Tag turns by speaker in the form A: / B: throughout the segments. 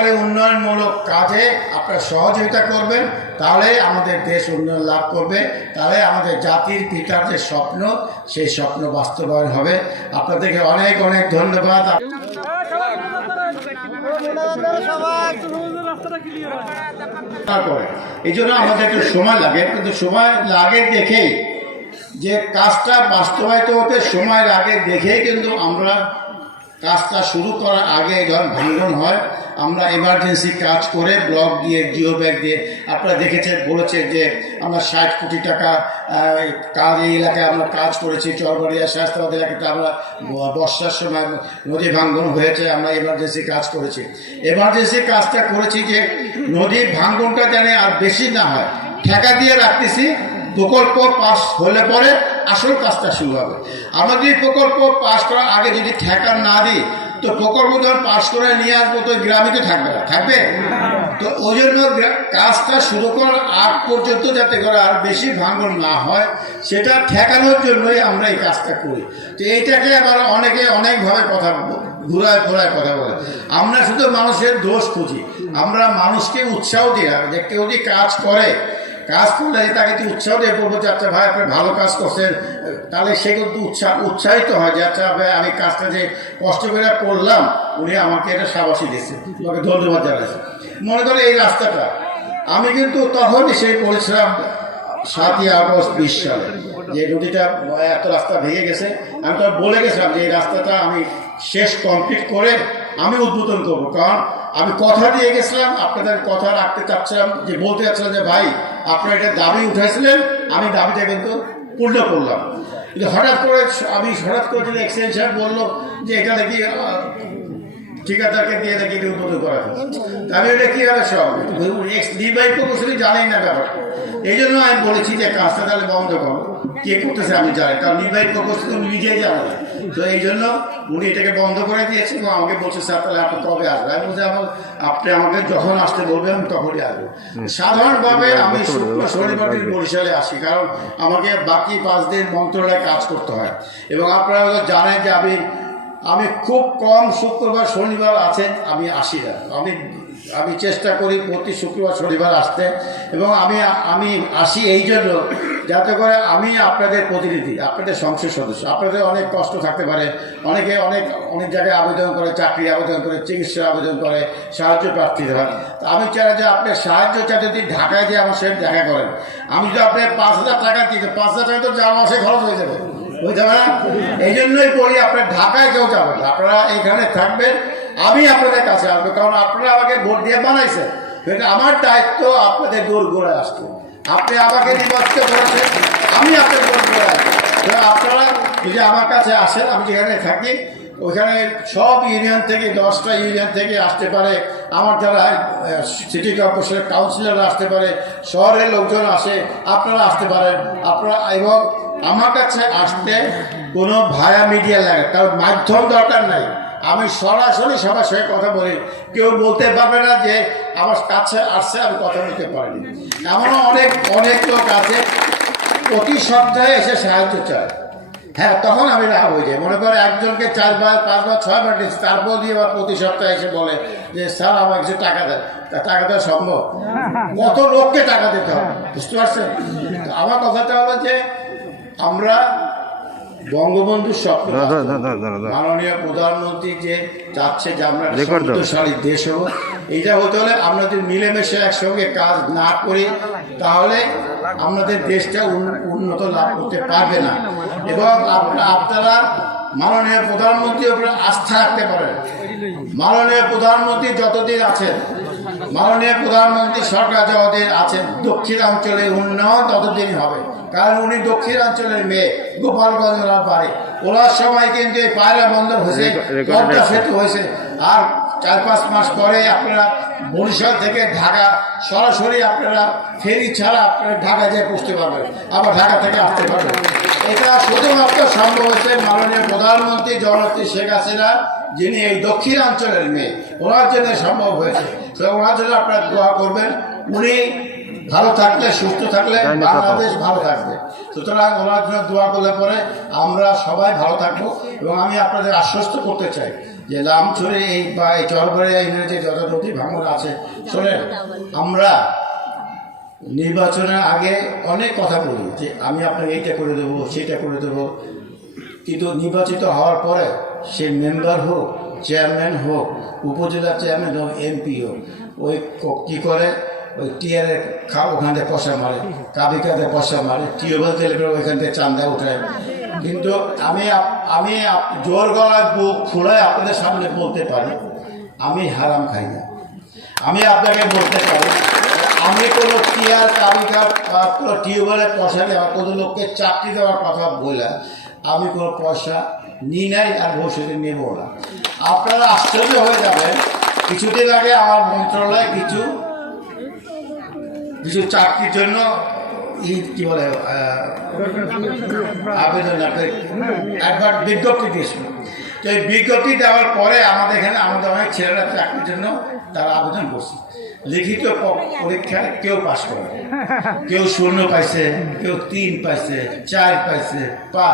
A: সরকারি উন্নয়নমূলক কাজে আপনারা সহযোগিতা করবেন, তাহলে আমাদের দেশ উন্নয়ন লাভ করবে, তাহলে আমাদের জাতির পিতার যে স্বপ্ন, সেই স্বপ্ন বাস্তবায়ন হবে। আপনাদেরকে অনেক অনেক ধন্যবাদ। তারপরে, এই জন্য আমাদের একটু সময় লাগে, কিন্তু সময় লাগে দেখেই যে কাজটা বাস্তবায়িত হতে সময় লাগে দেখেই কিন্তু আমরা কাজটা শুরু করার আগে যখন ভাঙ্গন হয় আমরা এমার্জেন্সি কাজ করে ব্লক দিয়ে জিও ব্যাগ দিয়ে, আপনারা দেখেছেন, বলেছেন যে আমরা ষাট কোটি টাকা কাজ এই এলাকায় আমরা কাজ করেছি, চরবাড়িয়া শাস্তাবাদ এলাকাতে আমরা বর্ষার সময় নদী ভাঙ্গন হয়েছে, আমরা এমার্জেন্সি কাজ করেছি। এমার্জেন্সি কাজটা করেছি যে নদীর ভাঙ্গনটা যেন আর বেশি না হয়, ঠেকা দিয়ে রাখতেছি, প্রকল্প পাস হলে পরে আসল কাজটা শুরু হবে। আমাদের প্রকল্প পাস করার আগে যদি ঠেকা না দিই তো প্রকল্প যখন পাশ করে নিয়ে আসব, তো গ্রামে তো থাকবে না। থাকবে? তো ওই জন্য কাজটা শুরু করার আগ পর্যন্ত যাতে করে আর বেশি ভাঙন না হয়, সেটা ঠেকানোর জন্যই আমরা এই কাজটা করি। তো এইটাকে আবার অনেকে অনেকভাবে কথা ঘুরায় ঘোরায় কথা বলে। আমরা শুধু মানুষের দোষ খুঁজি আমরা মানুষকে উৎসাহ দিই যে কেউ যদি কাজ করে কাজ করলে তাকে তো উৎসাহ দিয়ে বলব যে আচ্ছা ভাই, আপনি ভালো কাজ করছেন। তাহলে সে কিন্তু উৎসাহ উৎসাহিত হয় যে আচ্ছা ভাই, আমি কাজটা যে কষ্ট করে করলাম, উনি আমাকে এটা সাবাসী দিয়েছে। আমাকে ধন্যবাদ জানাইছে মনে করে এই রাস্তাটা, আমি কিন্তু তখনই সেই করেছিলাম সাতই আগস্ট বিশ সালে, যে নদীটা এত রাস্তা ভেঙে গেছে, আমি তো বলে গেছিলাম যে, এই রাস্তাটা আমি শেষ কমপ্লিট করে আমি উদ্বোধন করব। কারণ আমি কথা দিয়ে গেছিলাম, আপনাদের কথা রাখতে চাচ্ছিলাম, যে বলতে চাচ্ছিলাম যে, ভাই আপনারা এটা দাবি উঠেছিলেন, আমি দাবিটা কিন্তু পূর্ণ করলাম। কিন্তু হঠাৎ করে আমি হঠাৎ করে যদি এক্সটেনশন বলল যে এটা নাকি ঠিকাদারকে দিয়ে নাকি এটা উদ্বোধন করা হয়েছে তা আমি এটা কীভাবে সব নির্বাহী প্রকৌশলী জানেই না ব্যাপারটা এই জন্য আমি বলেছি যে কাজটা তাহলে বন্ধ করো। কে করতেছে আমি জানি কারণ নির্বাহী প্রকৌশলী উনি নিজেই জানে না তো এই জন্য উনি এটাকে বন্ধ করে দিয়েছে এবং আমাকে বলছে স্যার তাহলে আপনি কবে আসবেন? আমি বলছি আমার আপনি আমাকে যখন আসতে বলবেন আমি তখনই আসব। সাধারণভাবে আমি শুক্র শনিবার দিন বরিশালে আসি কারণ আমাকে বাকি পাঁচ দিন মন্ত্রণালয়ে কাজ করতে হয়। এবং আপনারা জানেন যে আমি আমি খুব কম শুক্রবার, শনিবার আছেন আমি আসি না। আমি আমি চেষ্টা করি প্রতি শুক্রবার, শনিবার আসতে। এবং আমি আমি আসি এই জন্য যাতে করে আমি আপনাদের প্রতিনিধি, আপনাদের সংসদ সদস্য, আপনাদের অনেক কষ্ট থাকতে পারে। অনেকে অনেক অনেক জায়গায় আবেদন করে, চাকরি আবেদন করে চিকিৎসার আবেদন করে, সাহায্য প্রার্থী হয়। তো আমি চাই যে আপনার সাহায্য চাই যদি ঢাকায় দিয়ে আমার সাথে দেখা করেন। আমি যদি আপনার পাঁচ হাজার টাকা দিতে, পাঁচ হাজার টাকা তো যাওয়া মাসে খরচ হয়ে যাবে। বুঝতে পারেন এই জন্যই বলি আপনার ঢাকায় কেউ যাবেন। আপনারা এখানে থাকবেন। আমি আপনাদের কাছে আসব, কারণ আপনারা আমাকে ভোট দিয়ে বানাইছেন। আমার দায়িত্ব আপনাদের দূর ঘুরে আসতে। আপনি আমাকে নির্বাচিত করেছেন, আমি আপনার দূর ঘুরে আসব। আপনারা যদি আমার কাছে আসেন, আমি যেখানে থাকি ওইখানে সব ইউনিয়ন থেকে, দশটা ইউনিয়ন থেকে আসতে পারে। আমার যারা সিটি কর্পোরেশনের কাউন্সিলররা আসতে পারে, শহরের লোকজন আসে, আপনারা আসতে পারেন। আপনারা এবং আমার কাছে আসতে কোনো ভায়া মিডিয়া লাগে কারণ মাধ্যম দরকার নাই। আমি সরাসরি সবার সঙ্গে কথা বলি। কেউ বলতে পারবে না যে আমার কাছে আসছে আমি কথা বলতে পারিনি। এমনও অনেক অনেক লোক আছে প্রতি সপ্তাহে এসে সাহায্য চায়। হ্যাঁ তখন আমি রাগ হয়ে যাই। মনে করে একজনকে চারবার পাঁচবার ছয়বার দিচ্ছি তারপর দিয়ে আবার প্রতি সপ্তাহে এসে বলে যে স্যার আমার কিছু টাকা দেয় তা টাকা দেওয়া সম্ভব? কত লোককে টাকা দিতে হবে? বুঝতে পারছেন? আমার কথাটা হলো যে আমরা বঙ্গবন্ধুর স্বপ্ন। মাননীয় প্রধানমন্ত্রী যে চাচ্ছে যে আমরা। সমৃদ্ধশালী দেশ হব এইটা হতে হলে আমরা যদি মিলেমিশে একসঙ্গে কাজ না করি তাহলে আমাদের দেশটা উন- উন্নত লাভ করতে পারবে না এবং আপনা- আপনারা মাননীয় প্রধানমন্ত্রীর উপরে আস্থা রাখতে পারেন মাননীয় প্রধানমন্ত্রী যতদিন আছেন মাননীয় প্রধানমন্ত্রী সরকার যতদিন আছেন দক্ষিণাঞ্চলে উন্নয়ন ততদিন হবে। কারণ উনি দক্ষিণাঞ্চলের মেয়ে গোপালগঞ্জ বাড়ি। ওনার সময় কিন্তু এই পায়রা বন্দর হয়েছে পদ্মা সেতু হয়েছে। আর চার পাঁচ মাস পরে আপনারা বরিশাল থেকে ঢাকা সরাসরি আপনারা ফেরি ছাড়া আপনারা ঢাকা যেয়ে পৌঁছতে পারবেন। আবার ঢাকা থেকে আসতে পারবেন। এটা শুধুমাত্র সম্ভব হয়েছে মাননীয় প্রধানমন্ত্রী জননেত্রী শেখ হাসিনা যিনি এই দক্ষিণাঞ্চলের মেয়ে। ওনার জন্য সম্ভব হয়েছে। তো ওনার জন্য আপনারা দোয়া করবেন। উনি ভালো থাকলে সুস্থ থাকলে বাংলাদেশ ভালো থাকবে। সুতরাং ওনার জন্য দোয়া করলে পরে আমরা সবাই ভালো থাকব এবং আমি আপনাদের আশ্বস্ত করতে চাই যে লামছড়ি এই বা এই চরবরে ইংরেজি যত নদী ভাঙন আছে। শোনেন আমরা নির্বাচনের আগে অনেক কথা বলি যে আমি আপনাকে এইটা করে দেবো, সেটা করে দেবো। কিন্তু নির্বাচিত হওয়ার পরে সে মেম্বার হোক চেয়ারম্যান হোক, উপজেলা চেয়ারম্যান হোক এমপি হোক, ওই ক- করে? ওই টিয়ারে খা ওখান থেকে পয়সা মারে কাবিকাতে পয়সা মারে, টিউবওয়েল তেলে ওইখান থেকে চান্দা উঠায়। কিন্তু আমি আমি জোর গলায় বুক ফুলায় আপনাদের সামনে বলতে পারি, আমি হারাম খাই না। আমি আপনাকে বলতে পারি আমি কোনো কাবিকা বা কোনো টিউবওয়েলের পয়সা দেওয়া কোনো লোককে চাকরি দেওয়ার কথা বলে আমি কোনো পয়সা নিই নাই আর ভবিষ্যতে নেব না। আপনারা আশ্চর্য হয়ে যাবেন, কিছুদিন আগে আমার মন্ত্রণালয় কিছু কিছু চাকরির জন্য কি বলে আবেদন একবার বিজ্ঞপ্তি দিয়েছিল। তো এই বিজ্ঞপ্তি দেওয়ার পরে আমাদের এখানে আমাদের অনেক ছেলেরা চাকরির জন্য তারা আবেদন করছে। লিখিত পরীক্ষায় কেউ পাশ করে। কেউ শূন্য পাইছে, কেউ তিন পাইছে, চার পাইছে পা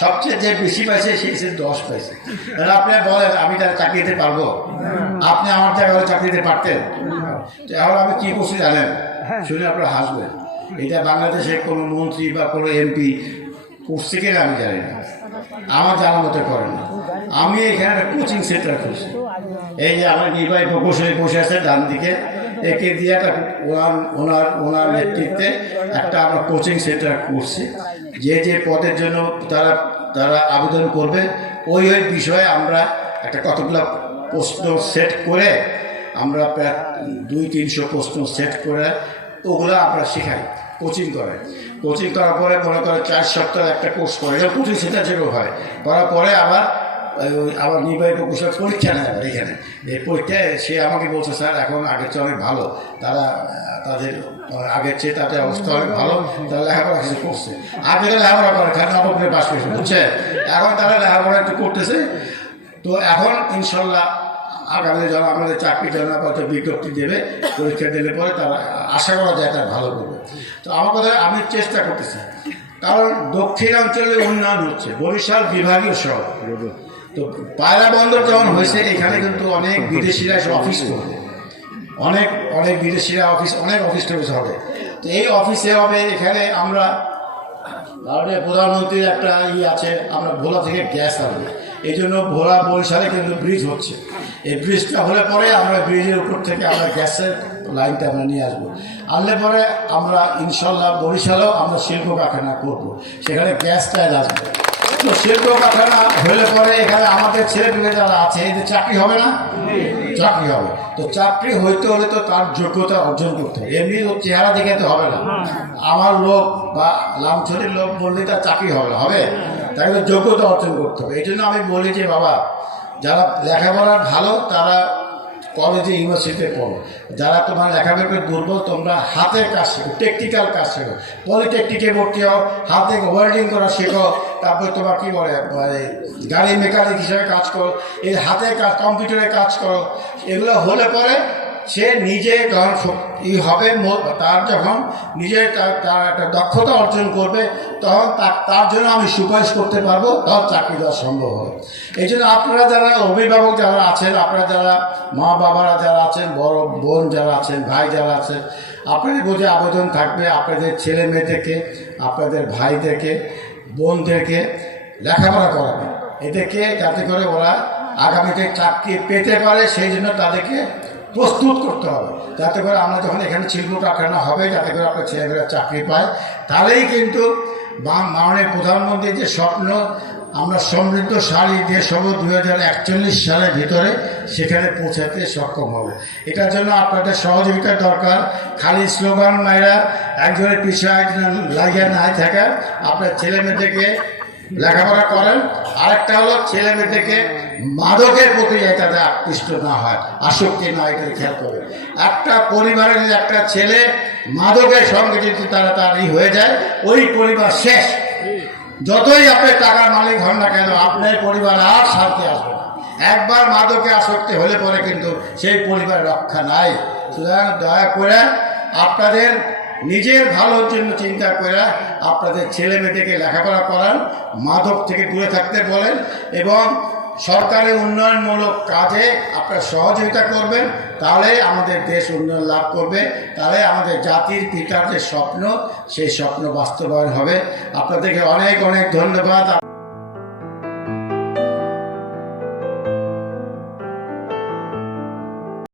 A: সবচেয়ে যে বেশি পাইছে, সে সে দশ পাইছে। তাহলে আপনি বলেন, আমি তার চাকরি দিতে পারব? আপনি আমার জায়গায় চাকরি দিতে পারতেন? তো এখন আমি কি করছি জানেন? শুনে আপনার হাসবেন। এটা বাংলাদেশের কোনো মন্ত্রী বা কোনো এমপি করছে কিনা আমি জানি না। আমার জানা মতো করেন না। আমি এখানে একটা কোচিং সেন্টার খুলছি। এই যে আমার নির্বাহী বসে বসে আছে ডান দিকে একে দিয়ে একটা ওনার ওনার ওনার নেতৃত্বে একটা আমরা কোচিং সেন্টার করছি। যে যে পদের জন্য তারা তারা আবেদন করবে, ওই ওই বিষয়ে আমরা একটা কতগুলো প্রশ্ন সেট করে আমরা প্রায় দুই, তিনশো প্রশ্ন সেট করে ওগুলো আমরা শেখাই কোচিং করে। কোচিং করার পরে মনে করে চার সপ্তাহ একটা কোর্স করে। কোচিং সেন্টার যেগুলো হয়, করার পরে আবার আবার নির্বাহী প্রকৌশল পরীক্ষা নেয় আবার এখানে। এই পরীক্ষায় সে আমাকে বলছে, স্যার, এখন আগের চেয়ে অনেক ভালো। তারা তাদের আগের চেয়ে তাদের অবস্থা অনেক ভালো। তারা লেখাপড়া কিছু করছে। আগে লেখাপড়া করে, খালি নবগ্রে পাশ করেছে, বুঝছে? এখন তারা লেখাপড়া একটু করতেছে। তো এখন, ইনশাল্লাহ, আগামী যারা আমাদের চাকরির জন্য হয়তো বিজ্ঞপ্তি দেবে, পরীক্ষা দিলে পরে তারা আশা করা যায় তারা ভালো করবে। তো আমার কথা, আমি চেষ্টা করতেছি। কারণ দক্ষিণাঞ্চলে উন্নয়ন হচ্ছে, বরিশাল বিভাগীয় শহর। তো পায়রা বন্দর যখন হয়েছে? এখানে কিন্তু অনেক বিদেশিরা এসে অফিস করবে। অনেক অনেক বিদেশিরা অফিস অনেক অফিস টফিস হবে। তো এই অফিসে হবে, এখানে আমরা ভারতের প্রধানমন্ত্রীর একটা ই আছে, আমরা ভোলা থেকে গ্যাস আনব। এই জন্য ভোলা বরিশালে কিন্তু ব্রিজ হচ্ছে। এই ব্রিজটা হলে পরে আমরা ব্রিজের উপর থেকে আমরা গ্যাসের লাইনটা আমরা নিয়ে আসব। আনলে পরে আমরা ইনশাল্লাহ বরিশালেও আমরা শিল্প কারখানা করব। সেখানে গ্যাস টাইল আসবে। তো শিল্প কারখানা হলে পরে এখানে আমাদের ছেলে মেয়ে যারা আছে। এদের চাকরি হবে না? চাকরি হবে। তো চাকরি হইতে হলে তো তার যোগ্যতা অর্জন করতে হবে। এমনি চেহারা দেখে তো হবে না। আমার লোক বা লামছড়ির লোক বললে তার চাকরি হবে না। হবে? তাকে তো যোগ্যতা অর্জন করতে হবে। এই জন্য আমি বলি যে বাবা যারা লেখাপড়া ভালো তারা কলেজে ইউনিভার্সিটিতে পড়ো। যারা তোমার লেখাপড়া করে দুর্বল, তোমরা হাতের কাজ শেখো টেকনিক্যাল কাজ শেখো। পলিটেকনিকে ভর্তি হও, হাতে ওয়েল্ডিং করা শেখো, তারপরে তোমার কী বলে মানে গাড়ি মেকানিক হিসাবে কাজ করো, এই হাতের কাজ কম্পিউটারে কাজ করো, এগুলো হলে পরে সে নিজে ই হবে তার যখন নিজে তার একটা দক্ষতা অর্জন করবে, তখন তার জন্য আমি সুপারিশ করতে পারব, তখন চাকরি দেওয়া সম্ভব হবে। এই জন্য আপনারা যারা অভিভাবক যারা আছেন, আপনারা যারা মা বাবারা যারা আছেন, বড় বোন যারা আছেন, ভাই যারা আছেন, আপনাদের বোঝে আবেদন থাকবে, আপনাদের ছেলে মেয়ে মেয়েদেরকে আপনাদের ভাইদেরকে বোনদেরকে লেখাপড়া করাবে। এদেরকে যাতে করে ওরা আগামীতে চাকরি পেতে পারে, সেই জন্য তাদেরকে প্রস্তুত করতে হবে। যাতে করে আমরা যখন এখানে শিল্প কারখানা হবে, যাতে করে আপনার ছেলেমেয়েরা চাকরি পায়। তাহলেই কিন্তু মাননীয় প্রধানমন্ত্রীর যে স্বপ্ন, আমরা সমৃদ্ধ সমৃদ্ধশালী দেশ হব দু হাজার একচল্লিশ সালের ভিতরে, সেখানে পৌঁছাতে সক্ষম হবে। এটার জন্য আপনাদের সহযোগিতা দরকার। খালি স্লোগান মায়েরা একজনের একজন লাগিয়ে না থাকা, আপনার ছেলে মেয়েদেরকে লেখাপড়া করেন। আরেকটা হলো ছেলে মেয়েদেরকে মাদকের প্রতি যাতে আকৃষ্ট না হয়, আসক্তি না, এটা খেয়াল করবে একটা পরিবারের যদি একটা ছেলে মাদকের সঙ্গে যদি তারা তার ই হয়ে যায়, ওই পরিবার শেষ। যতই আপনি টাকার মালিক হন না কেন, আপনার পরিবার আর শান্তি আসবে না। একবার মাদকে আসক্তি হলে পরে কিন্তু সেই পরিবার রক্ষা নাই। সুতরাং দয়া করে আপনাদের নিজের ভালোর জন্য চিন্তা করে আপনাদের ছেলে মেয়েদেরকে লেখাপড়া করান মাদক থেকে দূরে থাকতে বলেন এবং সরকারের উন্নয়নমূলক কাজে আপনারা সহযোগিতা করবেন, তাহলে আমাদের দেশ উন্নয়ন লাভ করবে, তাহলে আমাদের জাতির পিতার যে স্বপ্ন, সেই স্বপ্ন বাস্তবায়ন হবে। আপনাদেরকে অনেক অনেক ধন্যবাদ।